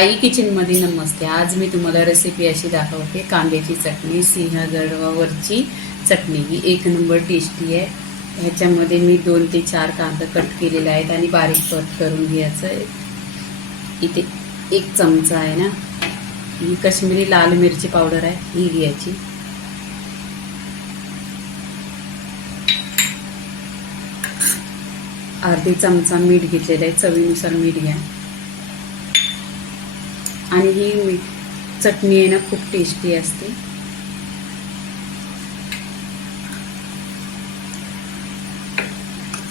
आई किचनमध्ये नमस्ते. आज मी तुम्हाला रेसिपी अशी दाखवते. कांद्याची चटणी सिंहगडवावरची चटणी. ही एक नंबर टेस्टी आहे. ह्याच्यामध्ये मी दोन ते चार कांदा कट केलेले आहेत आणि बारीक कट करून घ्यायचं इथे एक चमचा आहे ना. ही कश्मीरी लाल मिरची पावडर आहे. ही घ्यायची. अर्धी चमचा मीठ घेतलेलं आहे चवीनुसार मीठ घ्या. आणि ही मीठ चटणी आहे ना खूप टेस्टी असते.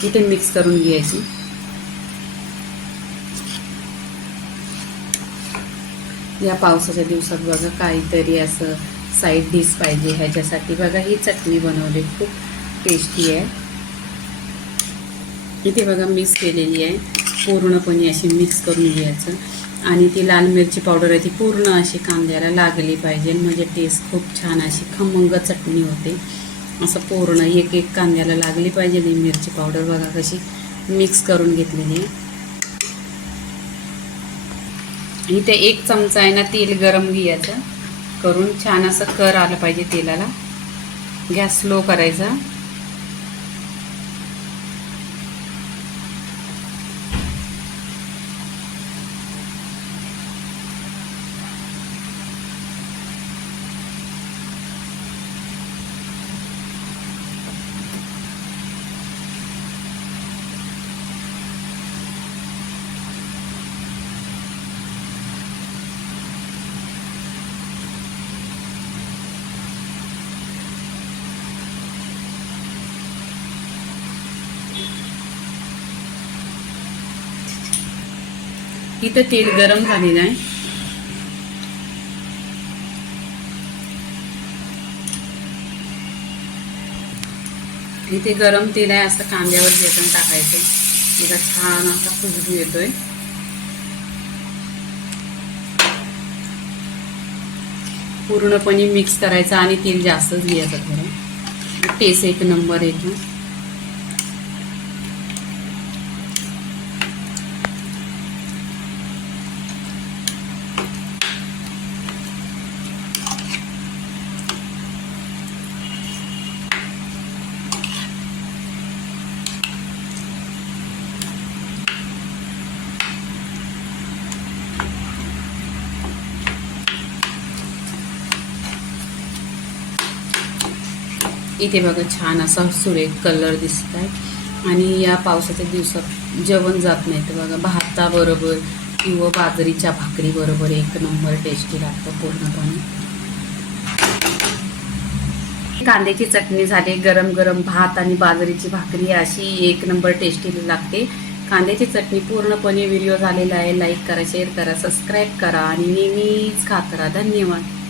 इथे मिक्स करून घ्यायची. या पावसाच्या दिवसात बघा काहीतरी असं साईड डिश पाहिजे ह्याच्यासाठी. बघा ही चटणी बनवली खूप टेस्टी आहे. इथे बघा मिक्स केलेली आहे. पूर्णपणे अशी मिक्स करून घ्यायचं. आणि ती लाल मिरची पावडर आहे ती पूर्ण अशी कांद्याला लागली पाहिजे. म्हणजे टेस्ट खूप छान अशी खमंग चटणी होते. असं पूर्ण एक एक कांद्याला लागली पाहिजे ही मिरची पावडर बघा कशी मिक्स करून घेतलेली आहे. इथे एक चमचा आहे ना तेल गरम घ्यायचं. करून छान असं कर आलं पाहिजे तेलाला. गॅस स्लो करायचा. इथं तेल गरम झालेलं आहे. इथे गरम तेल आहे असं कांद्यावर बेसन टाकायचं. बघा छान असा खुशबू येतोय. पूर्णपणे मिक्स करायचं आणि तेल जास्तच घ्यायचं थोडं. टेस्ट एक नंबर येतो. इथे बघा छान असा सुरेख कलर दिसत आहे आणि या पावसाच्या दिवसात जेवण जात नाही. तर बघा भाताबरोबर किंवा बाजरीच्या भाकरीबरोबर एक नंबर टेस्टी लागतं पूर्णपणे. कांद्याची चटणी झाली गरम गरम भात आणि बाजरीची भाकरी अशी एक नंबर टेस्टी लागते. कांद्याची चटणी पूर्णपणे व्हिडिओ झालेला आहे. लाईक करा शेअर करा सबस्क्राईब करा आणि नेहमीच खात राहा. धन्यवाद.